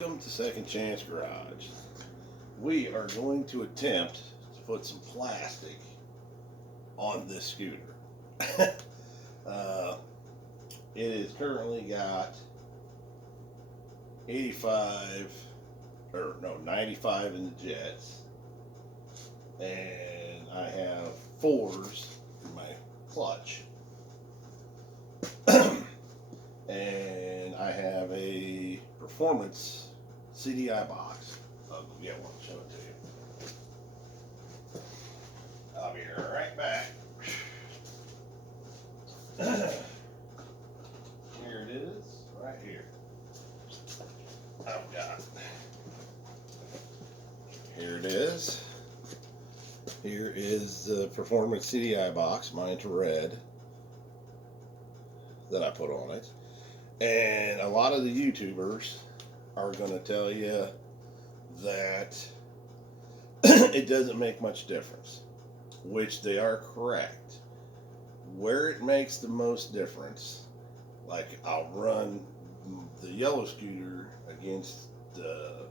Welcome to Second Chance Garage. We are going to attempt to put some plastic on this scooter. uh, it has currently got 85, or no, 95 in the jets, and I have fours in my clutch. And I have a performance CDI box. I'll go get one, show it to you. I'll be right back. Here it is, right here. I've got. Here it is. Here is the performance CDI box, mine's red, that I put on it. And a lot of the YouTubers are going to tell you that it doesn't make much difference, which they are correct. Where it makes the most difference, like I'll run the yellow scooter against the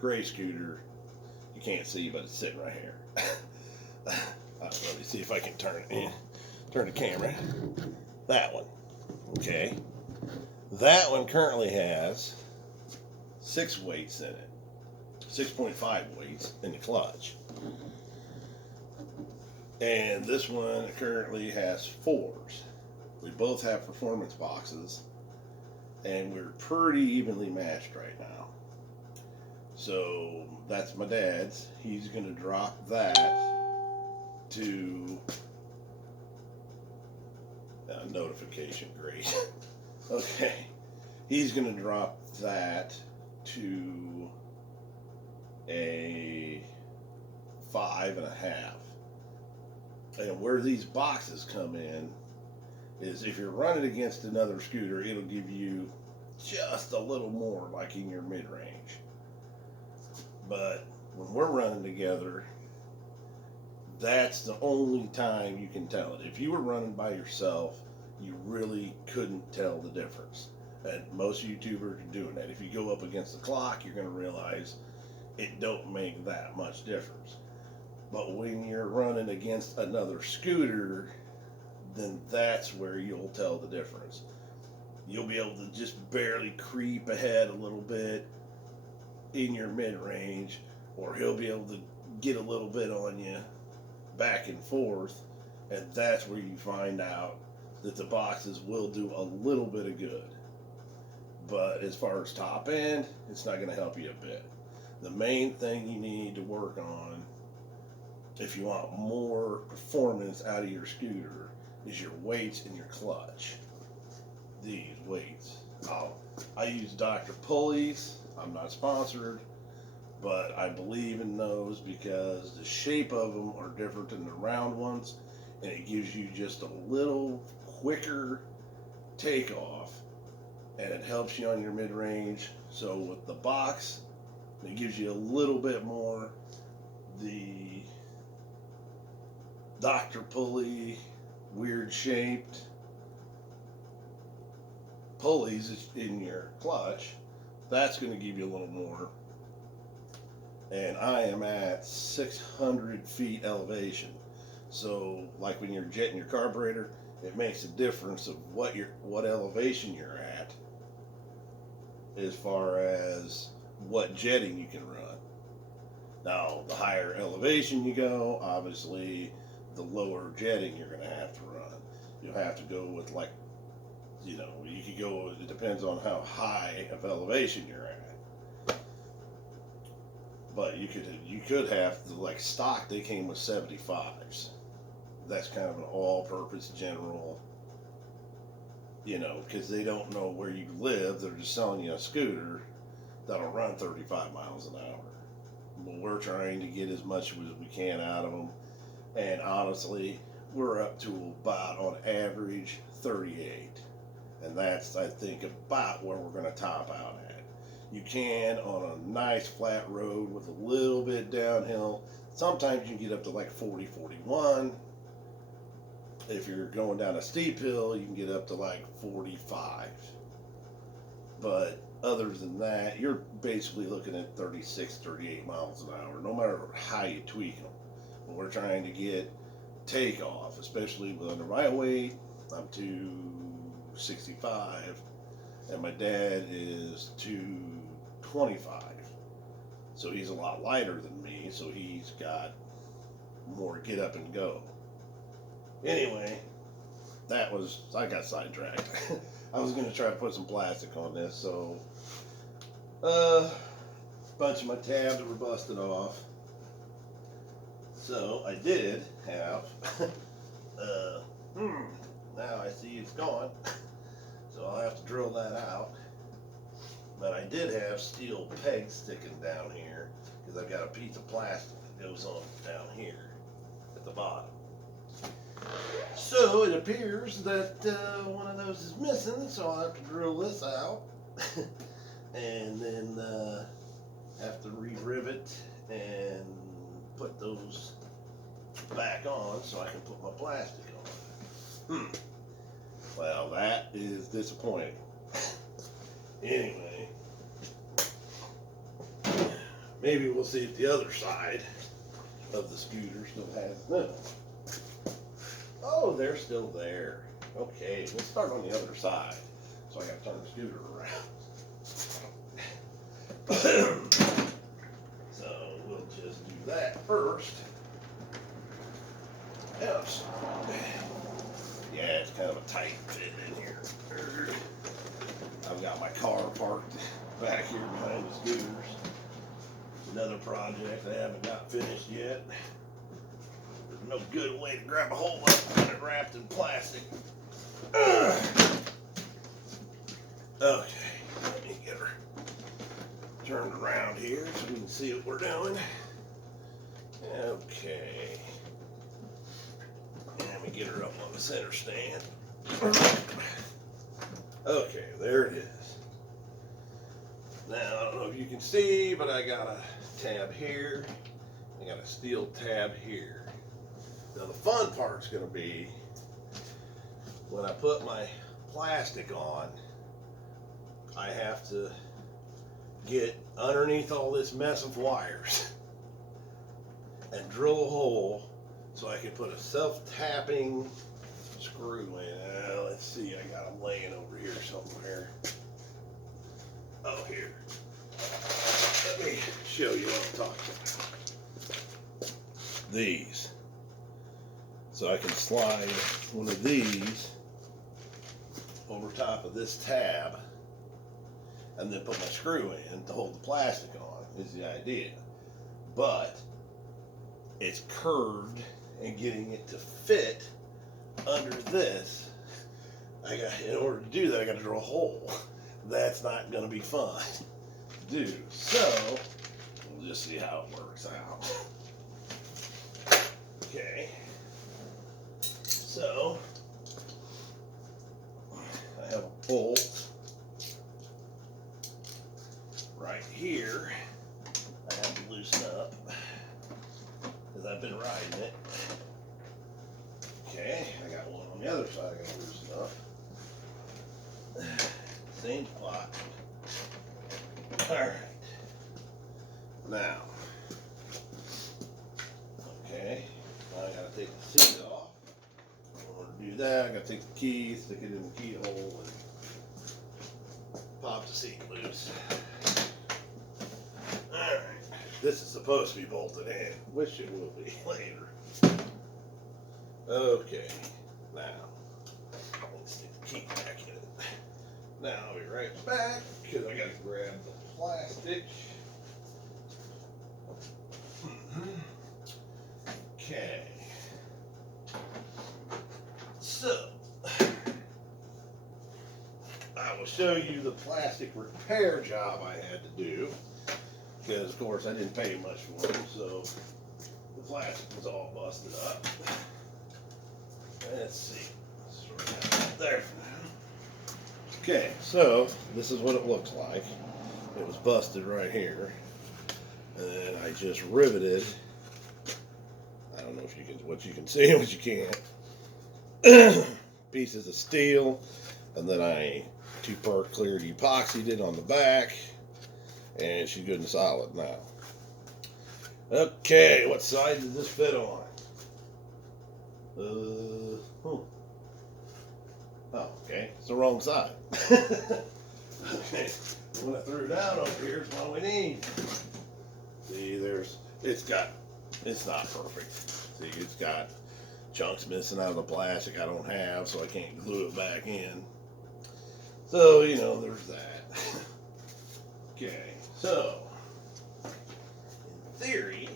gray scooter. You can't see, but it's sitting right here. Let me see if I can turn the camera. That one. Okay. That one currently has 6 weights in it, 6.5 weights in the clutch. And this one currently has 4s. We both have performance boxes, and we're pretty evenly matched right now. So that's my dad's. He's going to drop that to notification, great. Okay, he's going to drop that to a 5.5. And where these boxes come in is if you're running against another scooter, it'll give you just a little more, like in your mid-range. But when we're running together, that's the only time you can tell it. If you were running by yourself, you really couldn't tell the difference. And most YouTubers are doing that. If you go up against the clock, you're going to realize it don't make that much difference. But when you're running against another scooter, then that's where you'll tell the difference. You'll be able to just barely creep ahead a little bit in your mid-range, or he'll be able to get a little bit on you back and forth, and that's where you find out that the boxes will do a little bit of good. But as far as top end, it's not going to help you a bit. The main thing you need to work on if you want more performance out of your scooter is your weights and your clutch. These weights. I use Dr. Pulleys. I'm not sponsored, but I believe in those because the shape of them are different than the round ones, and it gives you just a little quicker takeoff, and it helps you on your mid-range. So with the box, it gives you a little bit more. The Dr. Pulley, weird shaped pulleys in your clutch, that's going to give you a little more. And I am at 600 feet elevation. So like when you're jetting your carburetor, it makes a difference of what elevation you're at as far as what jetting you can run. Now, the higher elevation you go, obviously, the lower jetting you're going to have to run. You'll have to go with you could go, it depends on how high of elevation you're at. But you could have, stock, they came with 75s. That's kind of an all-purpose general, because they don't know where you live. They're just selling you a scooter that'll run 35 miles an hour. But we're trying to get as much as we can out of them. And honestly, we're up to about, on average, 38. And that's, I think, about where we're going to top out at. You can, on a nice flat road with a little bit downhill, sometimes you can get up to 40, 41. If you're going down a steep hill, you can get up to 45. But other than that, you're basically looking at 36, 38 miles an hour, no matter how you tweak them. When we're trying to get takeoff, especially with under my weight, I'm 265, and my dad is 225. So he's a lot lighter than me, so he's got more get up and go. Anyway, I got sidetracked. I was going to try to put some plastic on this, so a bunch of my tabs were busted off. So I did have, now I see it's gone, so I'll have to drill that out. But I did have steel pegs sticking down here, because I've got a piece of plastic that goes on down here at the bottom. So it appears that one of those is missing, so I'll have to drill this out and then have to re-rivet and put those back on so I can put my plastic on. Well, that is disappointing. Anyway, maybe we'll see if the other side of the scooter still has them. Oh, they're still there. Okay, let's start on the other side. So I gotta turn the scooter around. So we'll just do that first. Yes. Yeah, it's kind of a tight fit in here. I've got my car parked back here behind the scooters. Another project I haven't got finished yet. There's no good way to grab a hold of it when it's wrapped in plastic. Okay, let me get her turned around here so we can see what we're doing. Okay. Let me get her up on the center stand. Okay, there it is. Now, I don't know if you can see, but I got a tab here. I got a steel tab here. Now, the fun part's going to be when I put my plastic on, I have to get underneath all this mess of wires and drill a hole so I can put a self-tapping screw in. Let's see, I got them laying over here somewhere. Oh, here. Let me show you what I'm talking about. These. So I can slide one of these over top of this tab and then put my screw in to hold the plastic on, is the idea. But it's curved, and getting it to fit under this, in order to do that, I got to drill a hole. That's not going to be fun to do. So we'll just see how it works out. Okay. So I have a bolt right here. I have to loosen up because I've been riding it. Okay, I got one on the other side I gotta loosen up. Same spot. Alright. Now, okay, now I gotta take the seat off. In order to do that, I gotta take the key, stick it in the keyhole, and pop the seat loose. Alright, this is supposed to be bolted in. Wish it will be later. Okay, now, let's stick the key back in it. Now I'll be right back, because I gotta grab the plastic. Okay. So, I will show you the plastic repair job I had to do, because of course I didn't pay much for them, so the plastic was all busted up. Let's see. There for now. Okay, so this is what it looks like. It was busted right here, and then I just riveted. I don't know if you can, what you can see and what you can't. Pieces of steel, and then I 2-part clear epoxied it on the back, and she's good and solid now. Okay, what side does this fit on? Oh, okay, it's the wrong side. Okay, when I threw it down over here, it's what we need. See, it's not perfect. See, it's got chunks missing out of the plastic I don't have, so I can't glue it back in. So, there's that. Okay, so, in theory,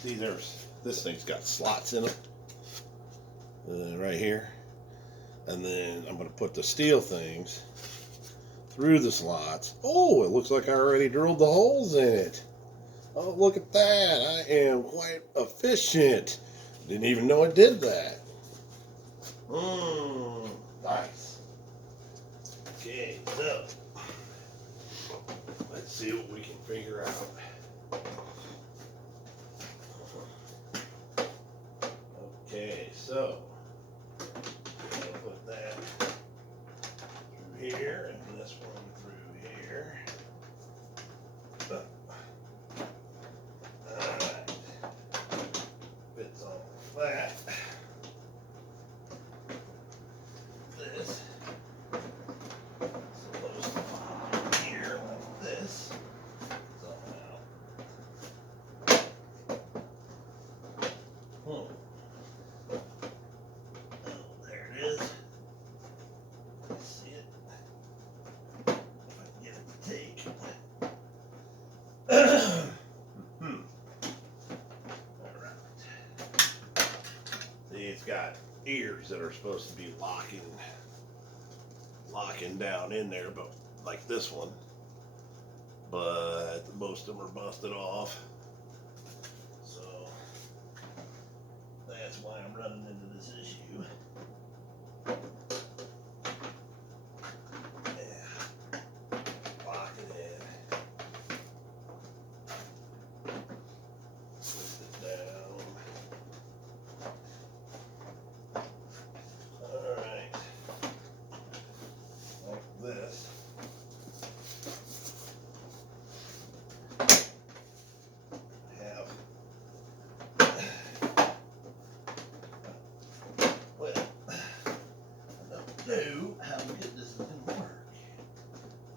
see, this thing's got slots in it, right here. And then I'm going to put the steel things through the slots. Oh, it looks like I already drilled the holes in it. Oh, look at that. I am quite efficient. Didn't even know I did that. Nice. Okay, so let's see what we can figure out. Okay, so I'm going to put that through here and this one through here. Alright. Fits on that. This is supposed to fall here like this somehow. Oh, there it is. See it? If I can get it to take. Alright. See, it's got ears that are supposed to be locking down in there, but like this one. But most of them are busted off. So that's why I'm running into this issue. Yeah. Lock it in. Twist it down. Alright. Like this. Have well, I don't know how good this is gonna work.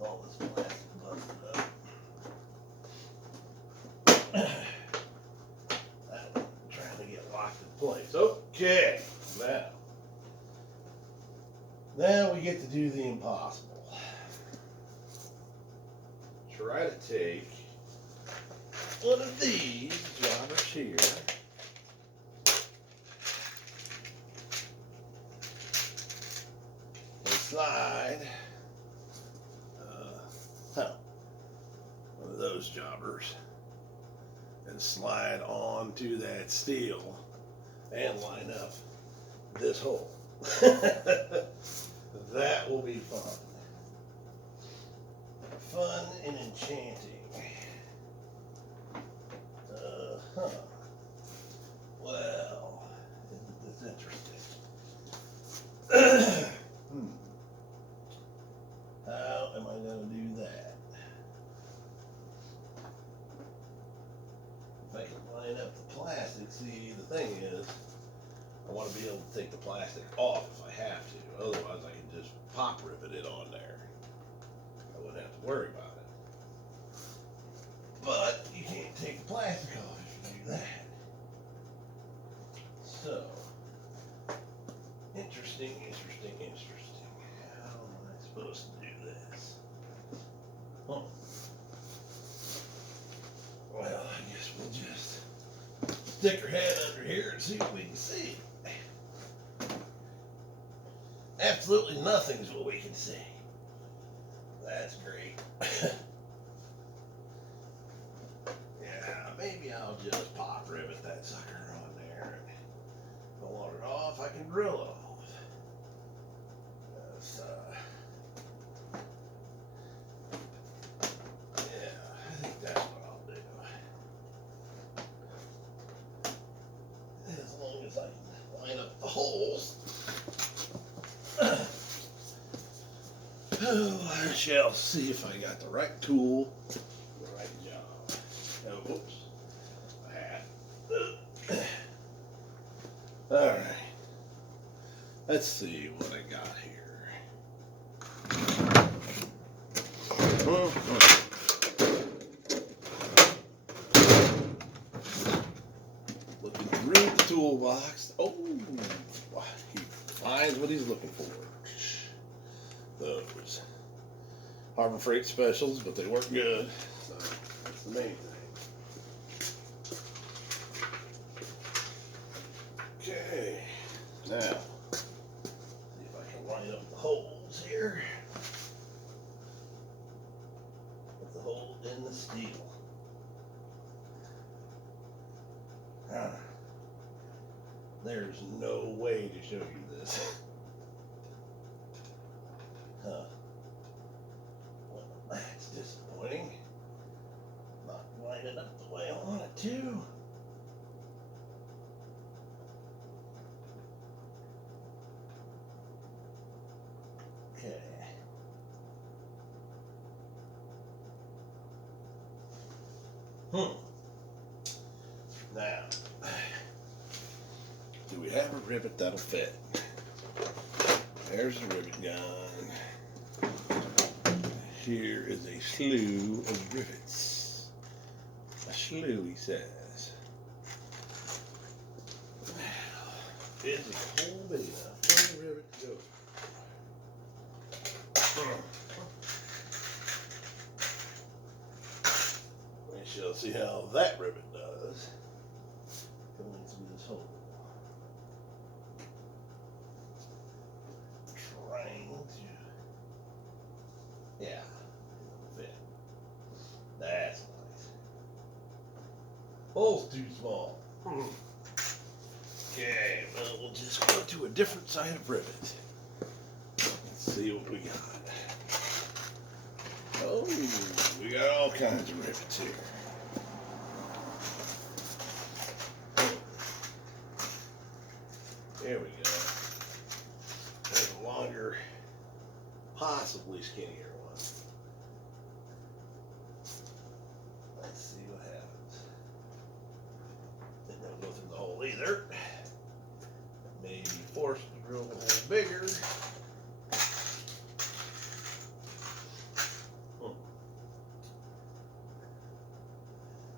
All this plastic busted up. I'm trying to get locked in place. Okay, now we get to do the impossible. Try to take one of these jobbers here. And slide one of those jobbers and slide onto that steel and line up this hole. That will be fun. Fun and enchanting. Well, isn't this interesting? How am I going to do that? If I can line up the plastic, see, the thing is, I want to be able to take the plastic off if I have to. Otherwise, I can just pop rivet it on there. I wouldn't have to worry about it. But you can't take the plastic off if you do that. So, interesting. How am I supposed to do this? Well, I guess we'll just stick our head under here and see what we can see. Absolutely nothing's what we can see. That's great. Yeah, maybe I'll just pop rivet that sucker on there. If I want it off, I can drill it off. Yeah, I think that's what I'll do. As long as I can line up the holes. I shall see if I got the right tool, the right job. Oh, whoops. All right. Let's see what I got here. Looking through the toolbox. Oh, he finds what he's looking for. Those Harbor Freight specials, but they work good. So that's the main thing. Okay. Now, see if I can line up the holes here. Put the hole in the steel. There's no way to show you this. Huh. Well, that's disappointing. Not lining up the way I want it to. Okay. Now, do we have a rivet that'll fit? There's the rivet gun. Here is a slew of rivets. A slew, he says. Is a hole big enough for the rivet to go? We shall see how that rivet does going through this hole. Trying to, yeah, it'll fit. That's nice. Hole's too small. Okay, well, we'll just go to a different side of rivet. Let's see what we got. Oh, we got all kinds of rivets here. There we go. There's a longer, possibly skinnier one. Let's see what happens. Didn't have to go through the hole either. Maybe forced to drill the hole bigger.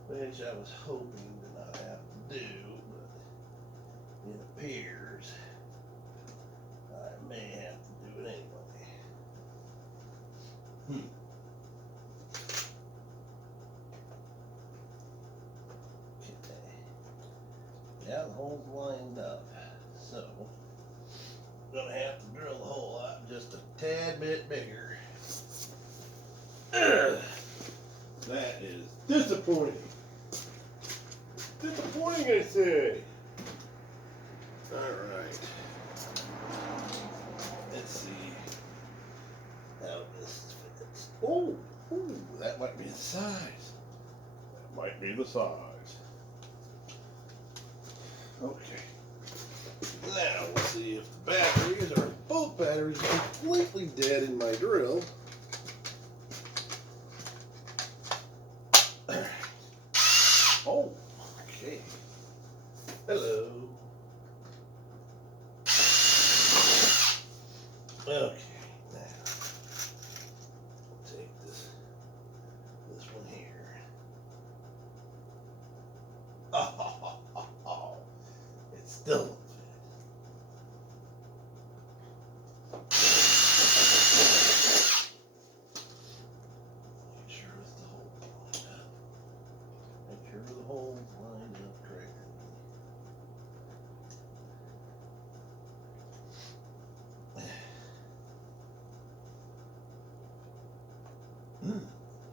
Which I was hoping to not have to do, but it appears I may have to do it anyway. Okay. Now the hole's lined up, so I'm gonna have to drill the hole out just a tad bit bigger. That is disappointing. Disappointing, I say. All right. Let's see how this fits. Oh, that might be the size. That might be the size. Okay. Now we'll see if the batteries are both batteries are completely dead in my drill. Oh, okay. Hello. Okay, now we'll take this one here. Oh, it still won't fit. Make sure it's the hole lined up. Make sure the hole's lined up correctly.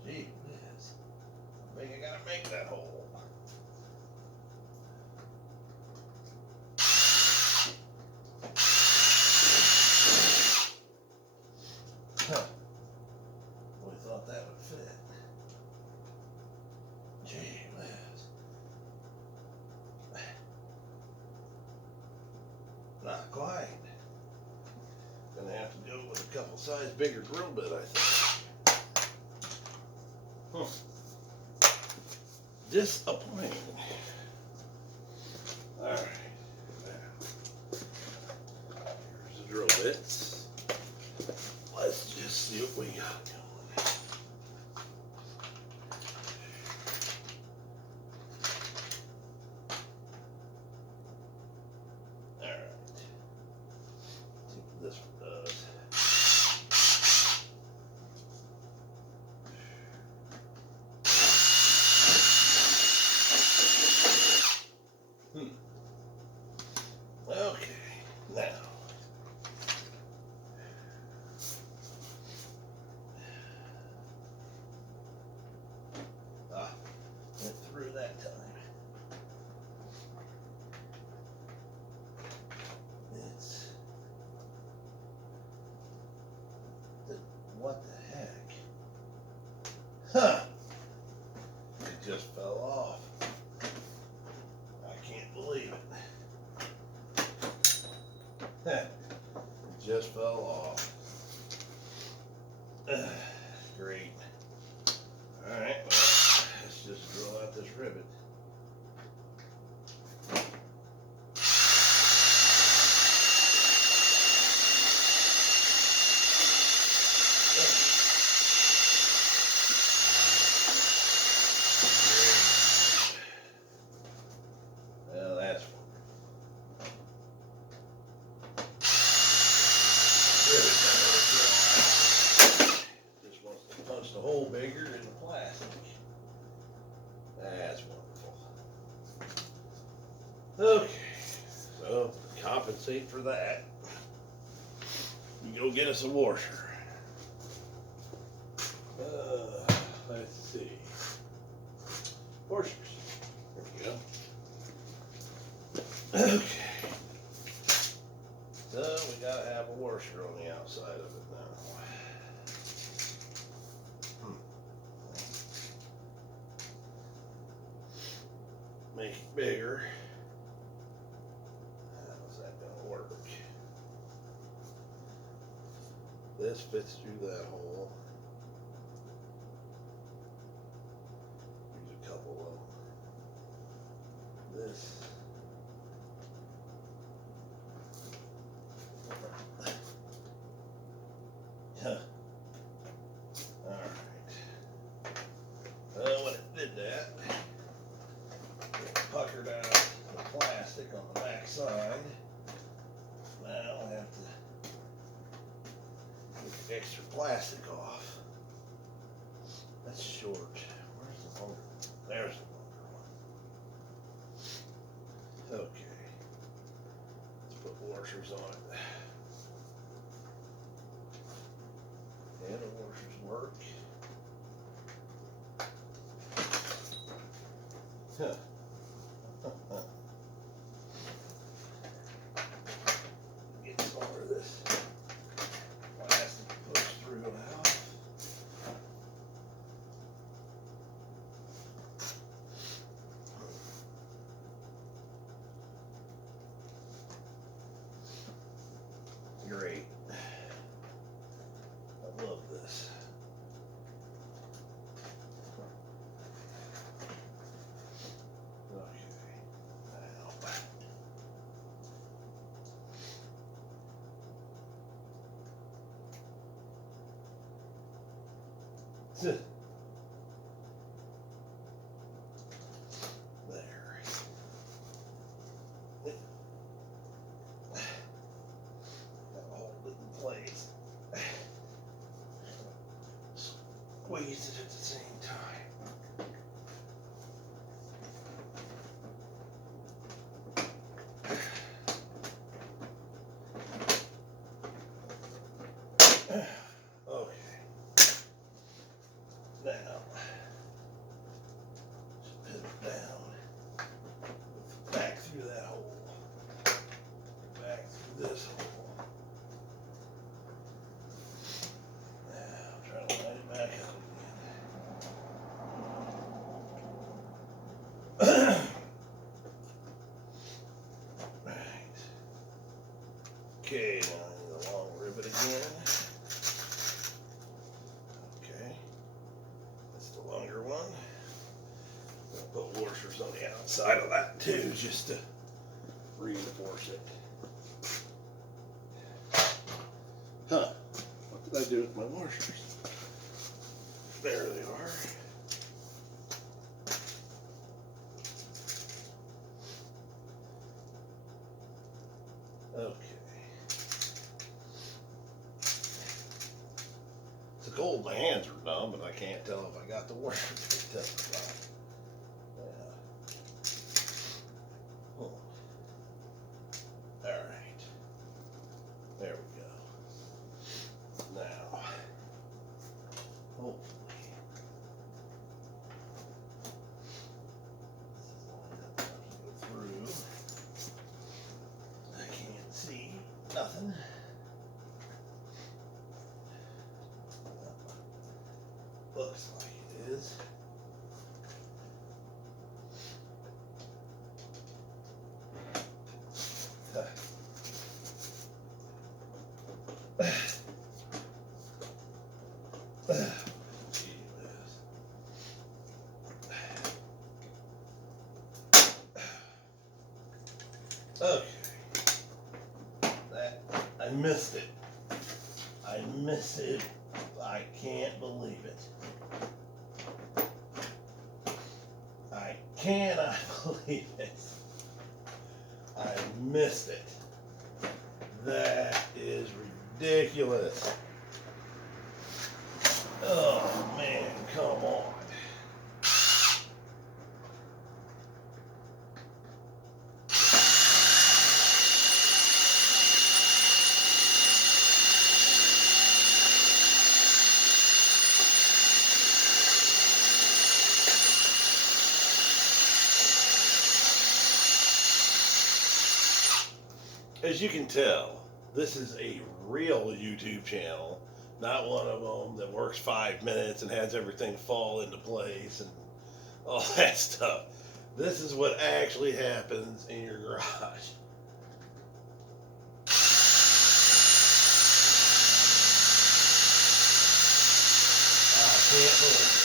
Gee whiz. I think I gotta make that hole. Huh. Boy, thought that would fit. Gee whiz. Not quite. Gonna have to go with a couple size bigger drill bit, I think. Disappointing. Alright. Here's the drill bits. Let's just see what we got going. Alright. See what this one does. Okay, now. Went through that time. What the heck? Huh. It just fell off. I can't believe it. It just fell off. Great. Alright, well, let's just drill out this rivet. Well, that's one. Just wants to punch the hole bigger in the plastic. That's wonderful. Okay, so compensate for that. You go get us a washer. Let's see. Washers. There we go. Okay. So we gotta have a washer on the outside of it now. Make it bigger. How's that gonna work? This fits through that hole. Here's a couple of them. This. Huh. Alright. Well, when it did that, it puckered out the plastic on the back side. Now I have to get the extra plastic off. That's short. Where's the longer one? There's the longer one. Okay. Let's put washers on it. And the washers work. Huh. Get some more of this plastic pushed through now. Great. I love this. Okay, now. There. Gotta hold it in place. Squeeze it at the same time. Okay. Now, just put it down. Back through that hole. Back through this hole. Now, try to line it back up again. Right. Okay, now I need a long rivet again. That's the longer one. I'll put washers on the outside of that too, just to reinforce it. Huh. What did I do with my washers? There they are. Okay. It's cold, my hands are numb, but I can't tell if I got the washers picked up or not. Yeah. Oh. Alright. There we go. Now, hopefully, this is lined up enough to go through. I can't see nothing. Looks like it is. Okay. I missed it. I missed it. I can't believe it. I cannot believe it. I missed it. That is ridiculous. Oh man, come on. As you can tell, this is a real YouTube channel, not one of them that works 5 minutes and has everything fall into place and all that stuff. This is what actually happens in your garage. I can't believe it.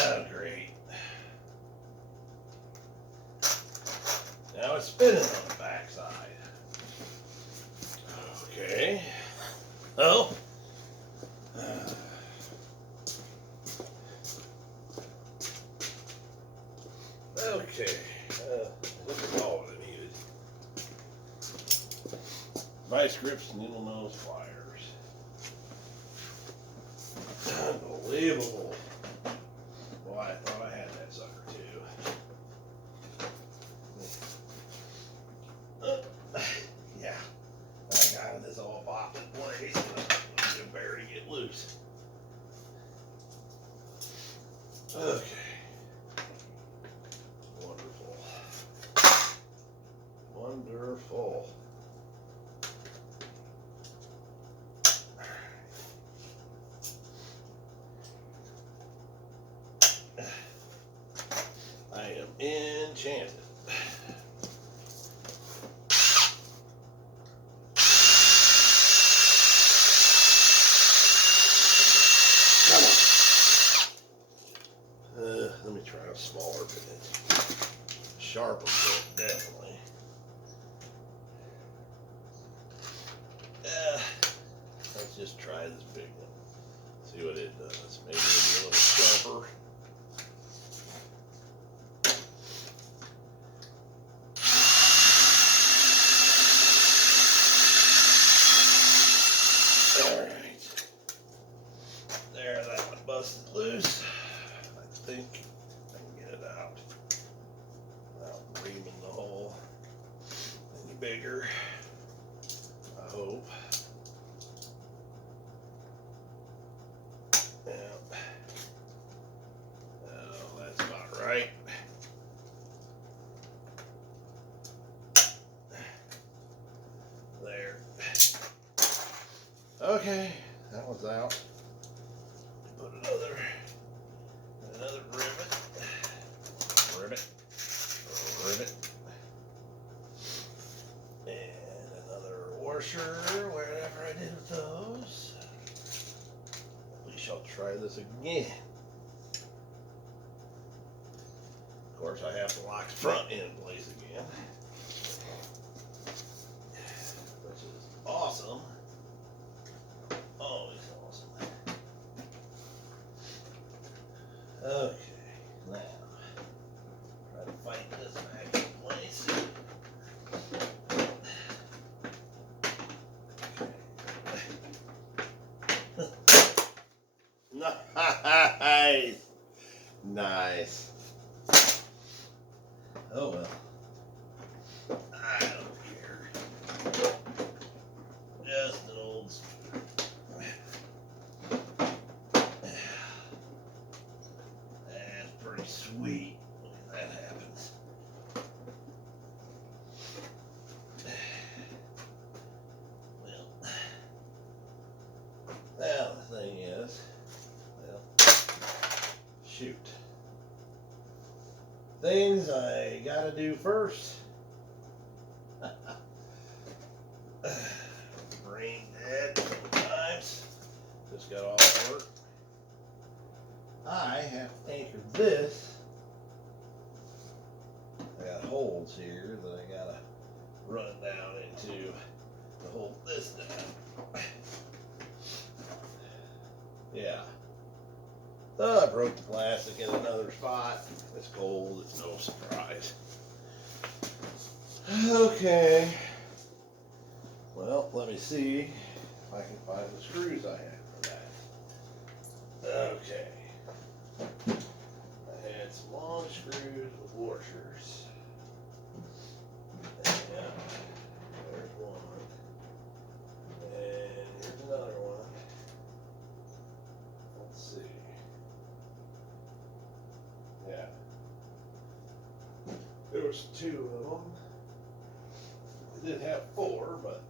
Oh, great. Now it's spinning on the backside. Okay. Oh. Okay. This is all I needed. Vice grips, needle nose pliers. Unbelievable. Boy, I thought I had that sucker too. Yeah, I got this all bopped in place. I'm gonna bear to get loose. Okay. Wonderful. Wonderful. I am enchanted. Come on. Let me try a smaller bit. Sharper bit, definitely. Let's just try this big one. See what it does. Maybe it'll be a little sharper. Alright. There, that one busted loose. I think I can get it out without reaming the hole any bigger. I hope. Yeah. Oh, that's about right. There. Okay, that one's out. Put another rivet, rivet. washer, wherever I did with those. At least I'll try this again. Of course, I have to lock the front end in place again, which is awesome. Always awesome. Okay, now try to fight this back in place. Nice. Nice. Oh well. I don't care. Just an old screw. That's pretty sweet when that happens. Well, now the thing is, shoot. Things I gotta do first. Brain dead sometimes. Just got off work. I have to anchor this. I got holes here that I gotta run down into to hold this down. Yeah. Oh, I broke the plastic in another spot. It's cold, it's no surprise. Okay. Well, let me see if I can find the screws I had for that. Okay. I had some long screws with washers. Yeah. There's one. And here's another one. Let's see. Yeah. There was two of them. I did have four, but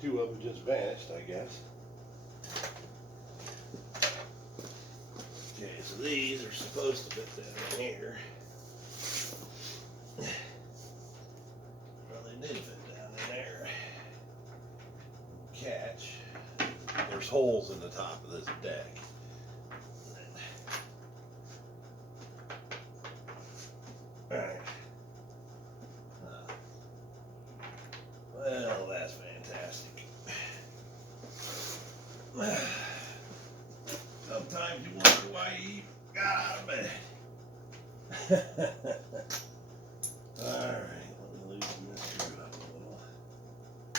two of them just vanished, I guess. Okay, so these are supposed to fit down in here. Well, they did fit down in there. Catch. There's holes in the top of this deck. Alright. Well, that's fantastic. Sometimes you wonder why you even got out of bed. Alright, let me loosen this screw up a little. I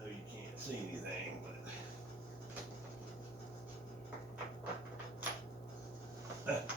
know you can't see anything, but